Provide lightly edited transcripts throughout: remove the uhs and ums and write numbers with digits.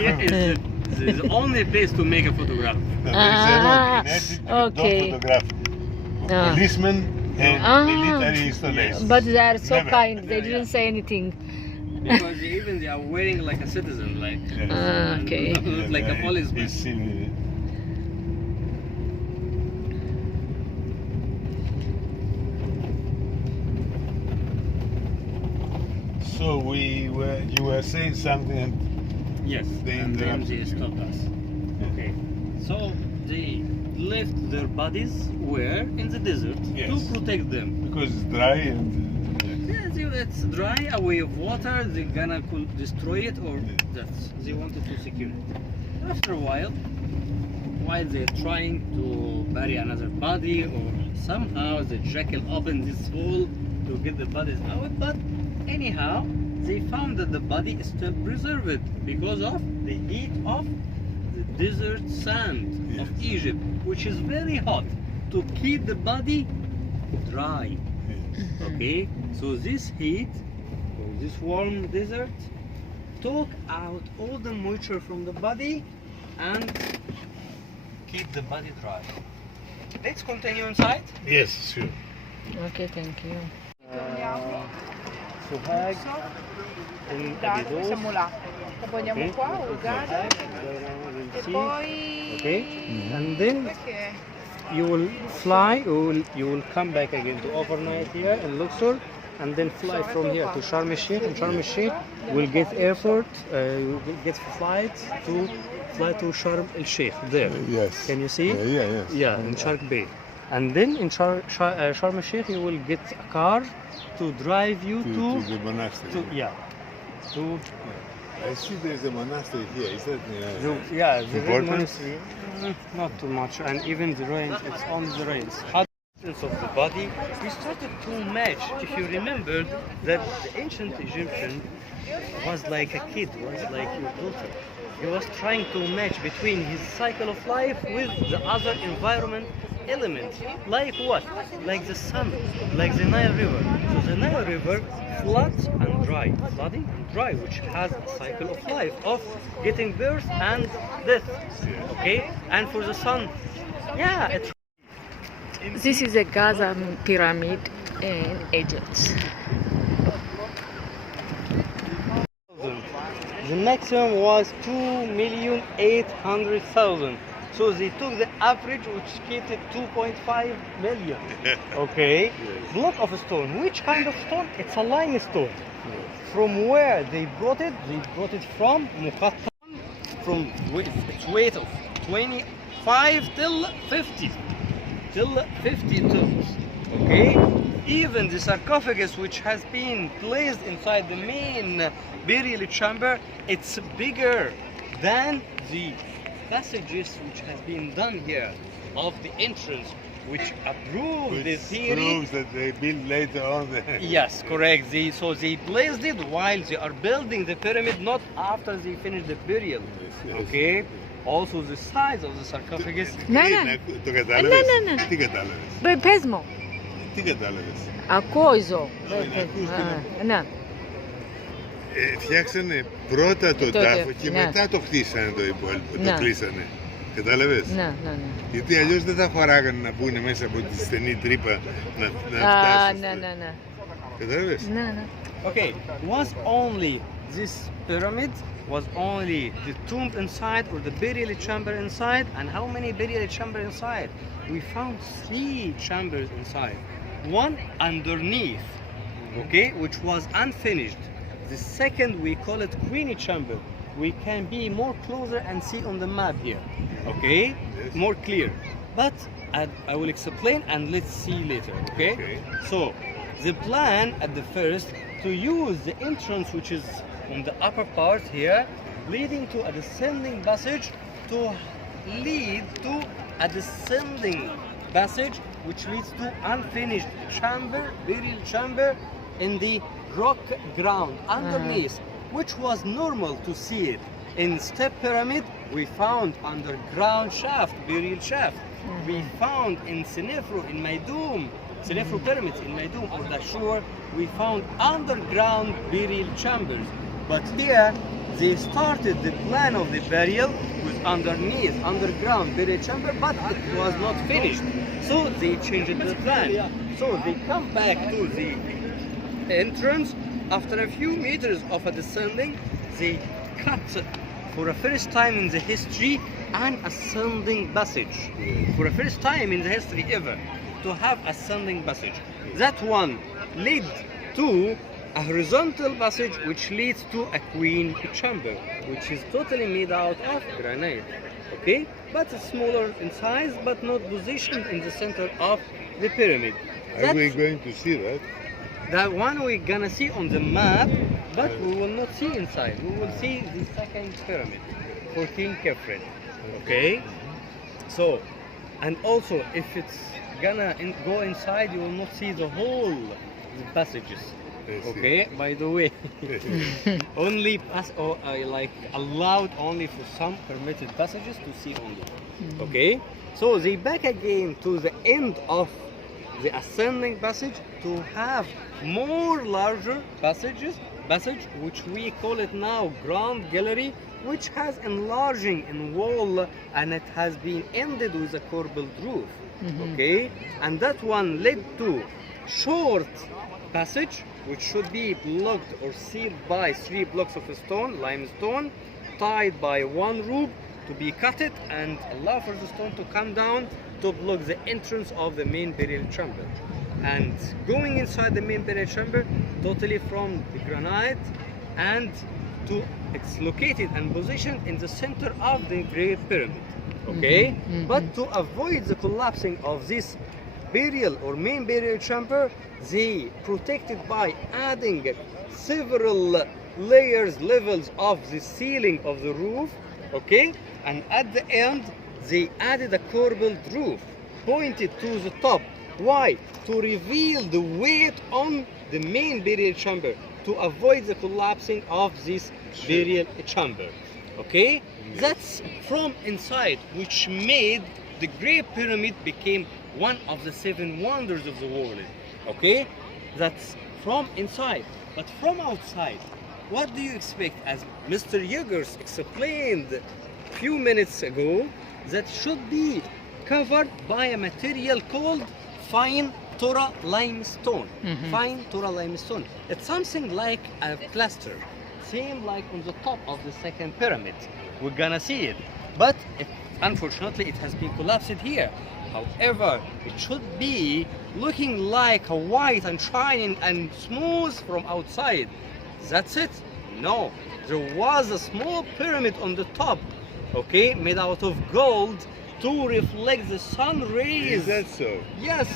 Here is the only place to make a photograph. No, there is a road in Egypt, okay. don't photograph. Ah. Policemen and military installations. But they are so Never. kind. They Yeah, didn't say anything. Because they are wearing like a citizen, like Okay. like a policeman. It's civil. So you were saying something and Yes, They and then interrupt they you. stopped us. Okay, so they left their bodies where? In the desert Yes. to protect them. because it's dry and Yes, it's dry, away of water, they're gonna destroy it or that's, they wanted to secure it. After a while they're trying to bury another body or somehow the jackal opened this hole to get the bodies out, but anyhow, they found that the body is still preserved because of the heat of the desert sand of Yes. Egypt, which is very hot to keep the body dry. Okay, so this heat, or this warm desert, took out all the moisture from the body and keep the body dry. Let's continue inside. yes, sure. Okay, thank you. Suhag and Abidos. Siamo là. Poi andiamo Okay, qua, we'll Uganda, e see. poi... Okay, and then Perché? you will fly, you will come back again to overnight here in Luxor and then fly from here to Sharm el-Sheikh. And Sharm el-Sheikh will get airport, you will get fly to Sharm el-Sheikh there. Yes. Can you see? Yes. Yeah, in Shark Bay. And then in Sharm el-Sheikh you will get a car to drive you To the monastery. to I see there's a monastery here. Is that the red important? monastery, not too much, and even the rains, it's on the rains. How the of the body, we started to match. If you remember that the ancient Egyptian was like a kid, was like your daughter. He was trying to match between his cycle of life with the other environment elements. Like what? Like the sun, like the Nile River. So the Nile River floods and dry, flooding and dry, which has a cycle of life of getting birth and death. Okay? And for the sun, yeah, it's This is a Giza pyramid in Egypt. the maximum was 2,800,000. So they took the average, which kept it 2.5 million. Okay. Block of stone. Which kind of stone? It's a limestone. From where they brought it? They brought it from Muqattam, from its weight of 25 till 50. Till 50 tons. Okay. Even the sarcophagus, which has been placed inside the main burial chamber, it's bigger than the passages which has been done here of the entrance, which approve the theory. Proves that they built later on. Yes, correct. So they placed it while they are building the pyramid, not after they finish the burial. Yes. Okay. Also the size of the sarcophagus. Ναι, Τι ναι. είναι, το κατάλαβες? Ναι. Τι κατάλαβες? Πες μου. Τι κατάλαβες? Ακούω ζω. Ναι. Φτιάξανε πρώτα το Τότε, τάφο και ναι. μετά το χτίσανε το υπόλοιπο, Ναι. το κλείσανε. Κατάλαβες? Ναι. Γιατί αλλιώς δεν θα χωράγανε να μπουν μέσα από τη στενή τρύπα να Α, φτάσουν. ναι. Κατάλαβες? Ναι. Okay, was only this pyramid, was only the tomb inside or the burial chamber inside, and how many burial chamber inside? We found 3 chambers inside. One underneath, okay, which was unfinished. The second we call it Queenie chamber. We can be more closer and see on the map here, okay, more clear. But I will explain and let's see later, okay? So the plan at the first to use the entrance which is on the upper part here, leading to a descending passage to lead to a descending passage which leads to unfinished chamber, burial chamber in the rock ground underneath, which was normal to see it. In Step Pyramid, we found underground shaft, burial shaft. We found in Senefru, in Maydum, Senefru pyramids in Maydum or Dashur, we found underground burial chambers. But here they started the plan of the burial with underground burial chamber, but it was not finished. So they changed the plan. So they come back to the entrance. After a few meters of a descending, they cut for the first time in the history an ascending passage. For the first time in the history ever to have ascending passage. That one led to a horizontal passage which leads to a queen chamber, which is totally made out of granite. Okay, but it's smaller in size, but not positioned in the center of the pyramid. Are we going to see that? That one we're gonna see on the map, but we will not see inside. We will see the second pyramid for King Kefren. Okay, so, and also if it's gonna go inside, you will not see the whole the passages. Okay, by the way, only like allowed only for some permitted passages to see only. Okay, so they back again to the end of the ascending passage to have more larger passage which we call it now grand gallery, which has enlarging in wall and it has been ended with a corbelled roof. Okay, and that one led to short passage which should be blocked or sealed by 3 blocks of stone, limestone, tied by 1 rope to be cut it and allow for the stone to come down to block the entrance of the main burial chamber. And going inside the main burial chamber totally from the granite, and it's located and positioned in the center of the Great Pyramid. Okay, but to avoid the collapsing of this burial or main burial chamber, they protected by adding several levels of the ceiling of the roof. Okay, and at the end they added a corbelled roof pointed to the top. Why? To reveal the weight on the main burial chamber, to avoid the collapsing of this burial chamber. Okay, that's from inside, which made the Great Pyramid became one of the 7 wonders of the world. Okay, that's from inside. But from outside, what do you expect? As Mr. Yegers explained a few minutes ago, that should be covered by a material called fine Torah limestone. Fine Torah limestone. It's something like a plaster, same like on the top of the second pyramid. We're gonna see it, but unfortunately it has been collapsed here. However, it should be looking like a white and shining and smooth from outside. That's it? No, there was a small pyramid on the top, okay, made out of gold to reflect the sun rays. Is that so? Yes,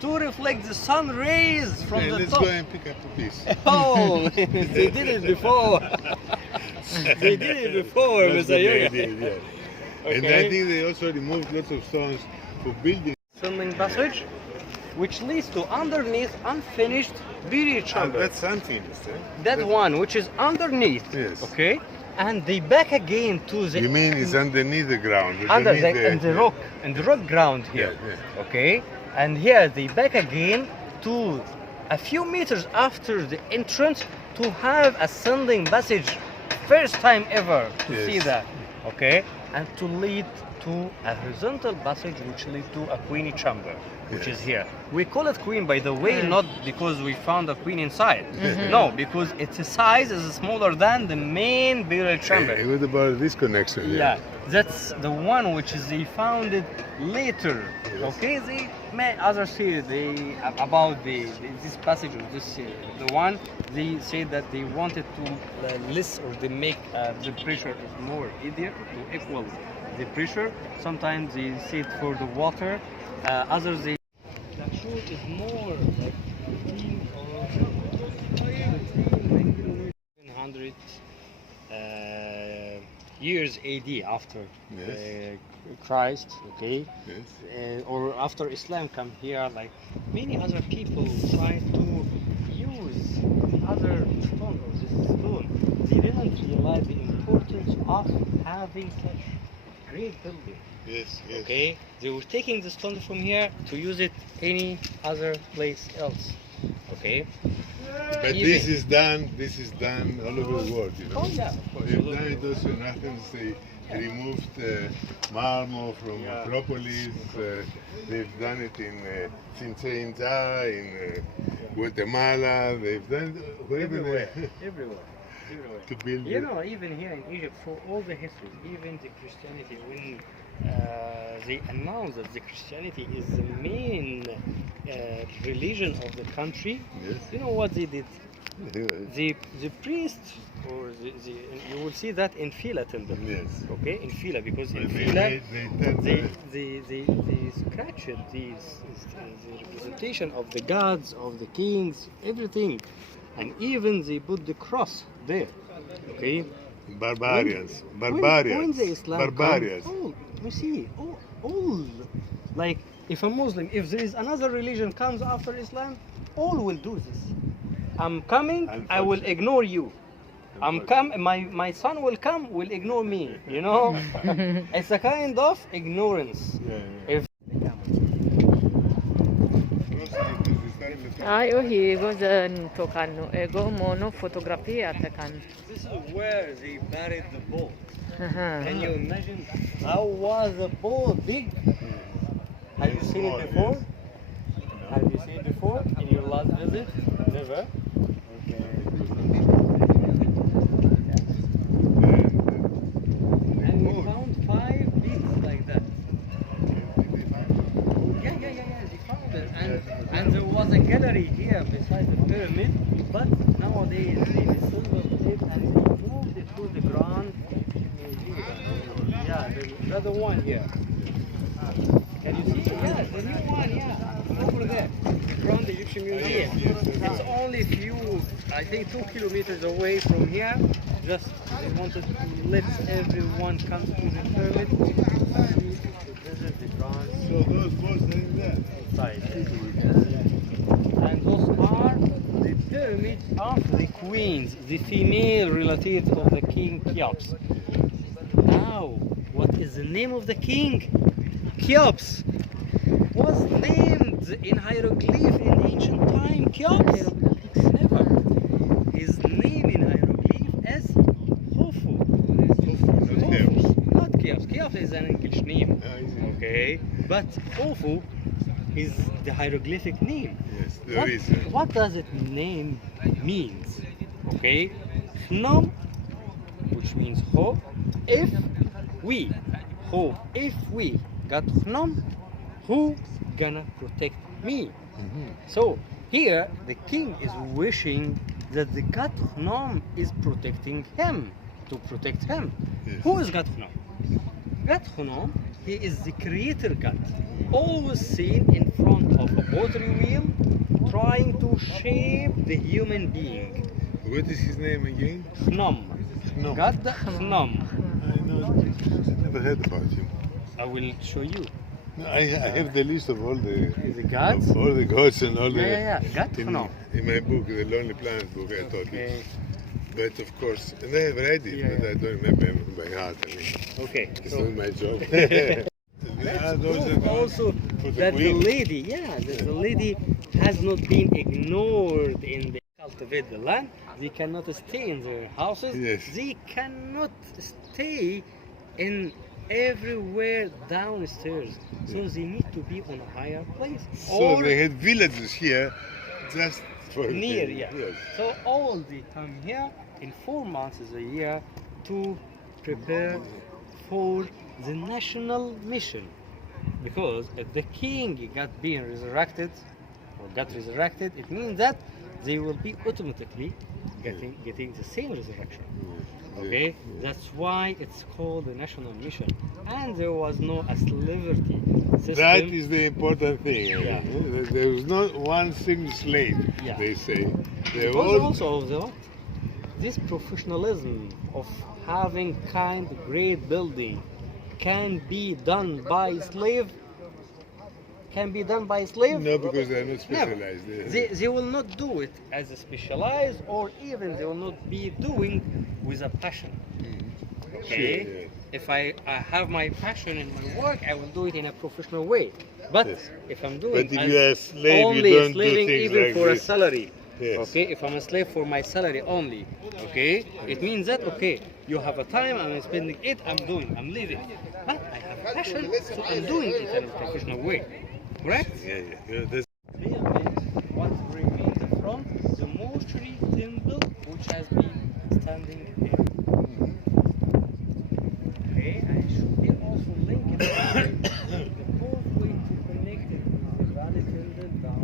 to reflect the sun rays from Hey, the let's top. go and pick up a piece. Oh, they did it before. They did it before, That's Mr. what they Yoga. did, yeah. And Okay. I think they also removed lots of stones for building. Ascending passage, which leads to underneath unfinished burial chamber. That's unfinished, eh? That one, which is underneath. Yes. Okay, and they back again to the You mean it's underneath the ground? under underneath in the rock, in the rock ground here. Yeah, Okay, and here they back again to a few meters after the entrance to have ascending passage, first time ever to Yes. see that. Okay, and to lead to a horizontal passage which lead to a queenie chamber, which Yes. is here. We call it queen, by the way, not because we found a queen inside. No, because its size is smaller than the main burial chamber. Hey, what about this connection? Yeah, that's the one which is they found it later. Yes. Okay, they made other theory about this passage or this the one they said that they wanted to less or they make the pressure is more easier to equal the pressure. Sometimes they say it for the water. Others they the shoot is more like 15 or 700 years AD after Yes. Christ, okay, Yes. or after Islam come here. Like many other people try to use the other stone or this stone. They didn't realize the importance of having such great building. Yes, yes. Okay, they were taking the stone from here to use it any other place else. Okay, But Even- this is done all over the world, you know. Oh yeah, of course. They've done it also in Athens. They removed marble from Yeah. Acropolis. They've done it in Chichen Itza, in Guatemala. They've done it wherever Everywhere, they everywhere, everywhere. to build. You know, even here in Egypt, for all the history, even the Christianity, when they announced that the Christianity is the main religion of the country, Yes. you know what they did? The priest, or you will see that in Fila temple. Yes. Okay, in Fila, because in They Fila, turned they scratched the representation of the gods, of the kings, everything, and even they put the cross there. Okay. Barbarians. When the Islam Barbarians. come, you see, all, like if a Muslim, if there is another religion comes after Islam, all will do this. I'm coming, I will ignore you. My son will come, will ignore me. You know, it's a kind of ignorance. Yeah. If Ai, ohi, gozan tokanu, ego mono fotografia tekan. this is where they buried the bull. Aha. Can you imagine how was the bull big? Have you seen it before? Have you seen it before in your last visit? Never. And we found 5 beads like that. Yeah. They found it, and there was a gallery here beside the pyramid, but nowadays they silver plate and they moved it to the ground. Yeah, the other one here. Can you see? Yeah, the new one. Yeah, over there, from the Egyptian Museum. It's only few, I think, 2 kilometers away from here. Just they wanted to let everyone come to the pyramid to visit the ground So those boats are in there. side. And those are the pyramids of the queens, the female relatives of the king Cheops. Now, what is the name of the king? Cheops was named in hieroglyph in ancient time. Cheops? Never. His name in hieroglyph is Hofu. Not Cheops. Cheops is an English name. Okay, but Hofu is the hieroglyphic name. Yes, there is. What does it name means? Okay, Nom, which means ho, if we, got Nom, who gonna protect me? So here the king is wishing that the God Nom is protecting him, to protect him. Yes. Who is God Nom? God Nom, he is the creator God, always seen in front of a pottery wheel, trying to shape the human being. What is his name again? Nom. Nom. God Nom. I know. Never heard about him. I will show you. No, I have the list of all the gods? of all the gods and all the. Yeah. God Nom. In my book, the Lonely Planet book, I taught Okay. it. But of course, and I have read it, Yeah, but yeah. I don't remember by heart. I mean, Okay. it's So not my job. Those are proof also for the that the queen. lady, that the lady has not been ignored in the cultivate the land. They cannot stay in their houses. Yes. They cannot stay in everywhere downstairs. So they need to be on a higher place. So they had villages here, just for near, the- yeah. Yes. So all they come here in 4 months a year to prepare for the national mission. Because if the king got resurrected, it means that they will be automatically getting the same resurrection. Okay, that's why it's called the national mission. And there was no slavery system. That is the important thing. Yeah. There was not one single slave, Yeah. they say. They Because all also of this professionalism of having kind great building can be done by slave. no, because they are not Never. specialized. They will not do it as a specialized, or even they will not be doing with a passion. Okay? Sure, yeah. If I have my passion in my work, I will do it in a professional way. But Yes. if I'm doing But if as you are a slave, you only don't do slaving things even like for this. a salary, Yes. Okay, if I'm a slave for my salary only, okay, it means that okay, you have a time, I'm spending it, I'm living. But I have a passion, so I'm doing it in a professional way. Correct? Yeah. That's Pyramid what remains from the mortuary temple which has been standing in. Okay, and it should be also linked to the causeway to connect it with the valley temple down.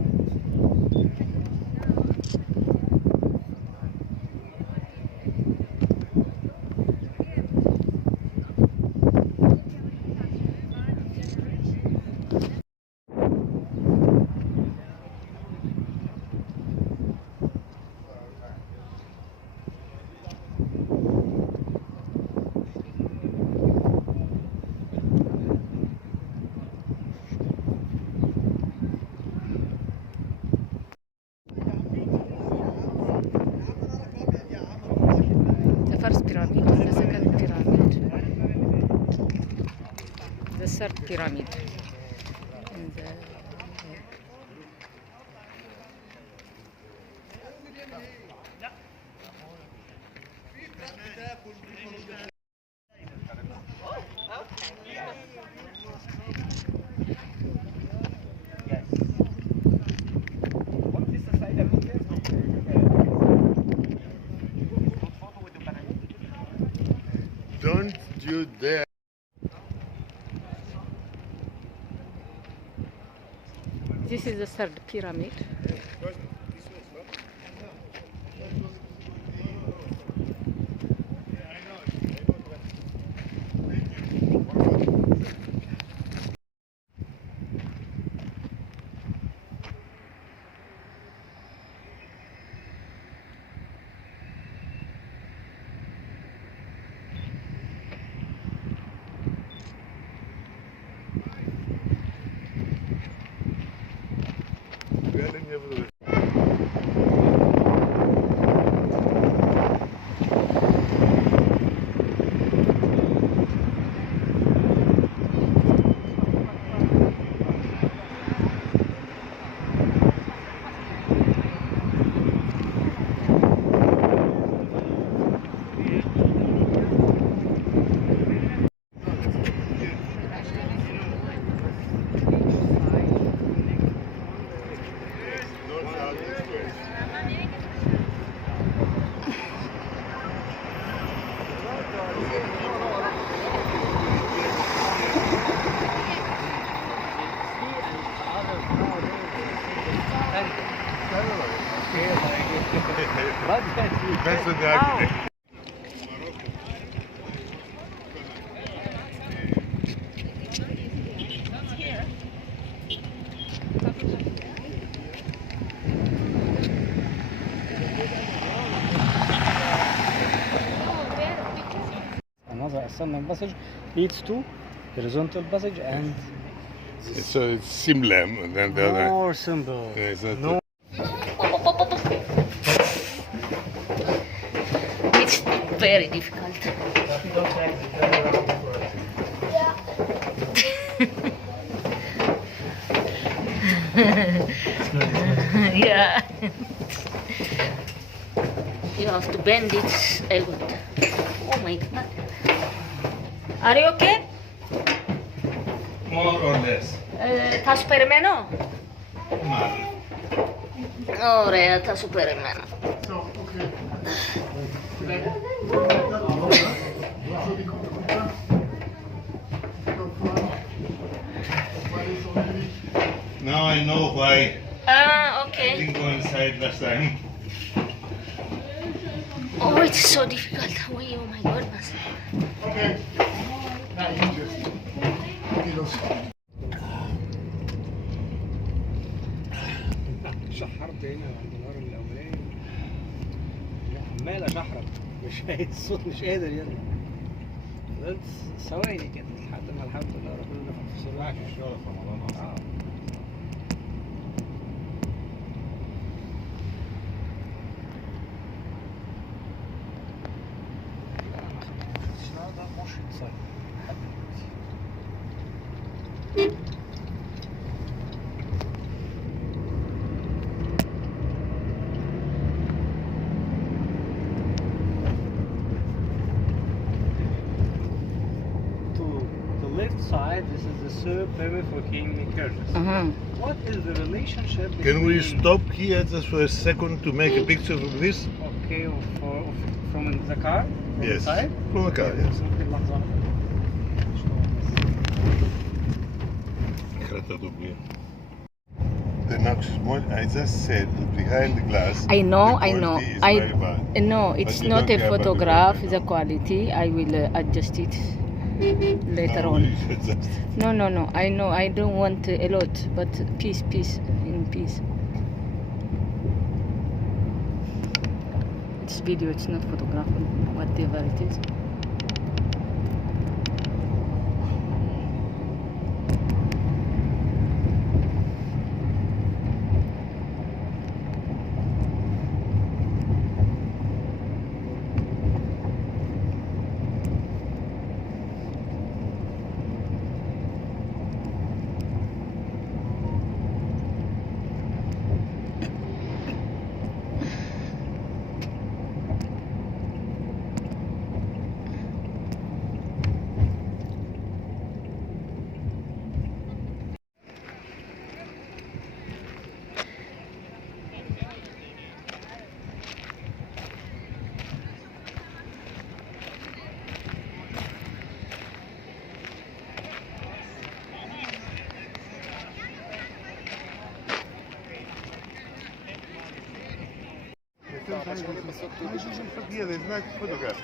The first pyramid, the second pyramid, the third pyramid. And, don't you dare. this is the third pyramid. That's the architect. Another ascending passage leads to horizontal passage and So it's similar than the other. more simple. Yeah, it's not No. It's very difficult. Yeah. You have to bend it a lot. Oh my god. Are you okay? More or less. Θα σου περιμένω. Ωραία, θα σου περιμένω. Now I know why I Okay. didn't go inside last time. Oh, it's so difficult. Oh my goodness. شحرت هنا عند الهرم الاولاني. عمال اشحرت مش الصوت مش قادر يطلع. فضلت ثواني كده لحد ما الحمد لله ربنا نفخ في صدري. في الشغل في رمضان اصلا. ده مرشد صحيح لحد دلوقتي. left side, this is the third pyramid for King Curtis. What is the relationship between... Can we stop here just for a second to make a picture of this? Okay, from the car? From Yes. the side? From the car, yes. The Knox I just said that behind the glass. I know, the I know. quality is very bad. No, it's But you not don't a care about the photograph. quality, The no? quality, I will adjust it later No, on. you should just- No. I know. I don't want a lot, but peace, in peace. It's video. It's not photograph. Whatever it is. Yeah, there's no photograph.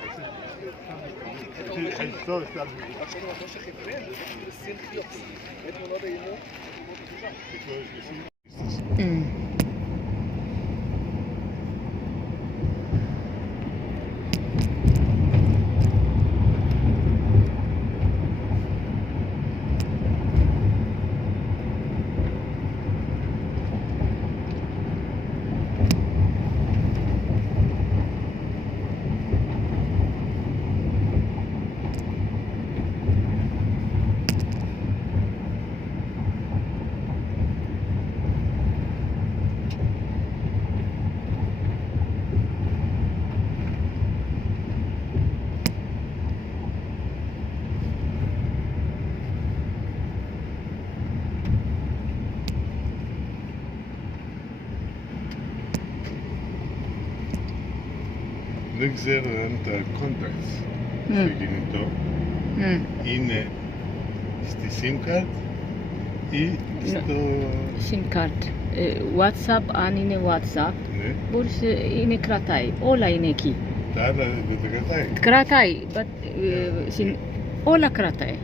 Δεν ξέρω αν τα contacts στο κινητό είναι στη SIM card ή στο... SIM card. WhatsApp, αν είναι WhatsApp, Ναι, μπορείς, είναι κρατάει. Όλα είναι εκεί. τα άλλα δεν τα κρατάει. Κρατάει, but, όλα κρατάει.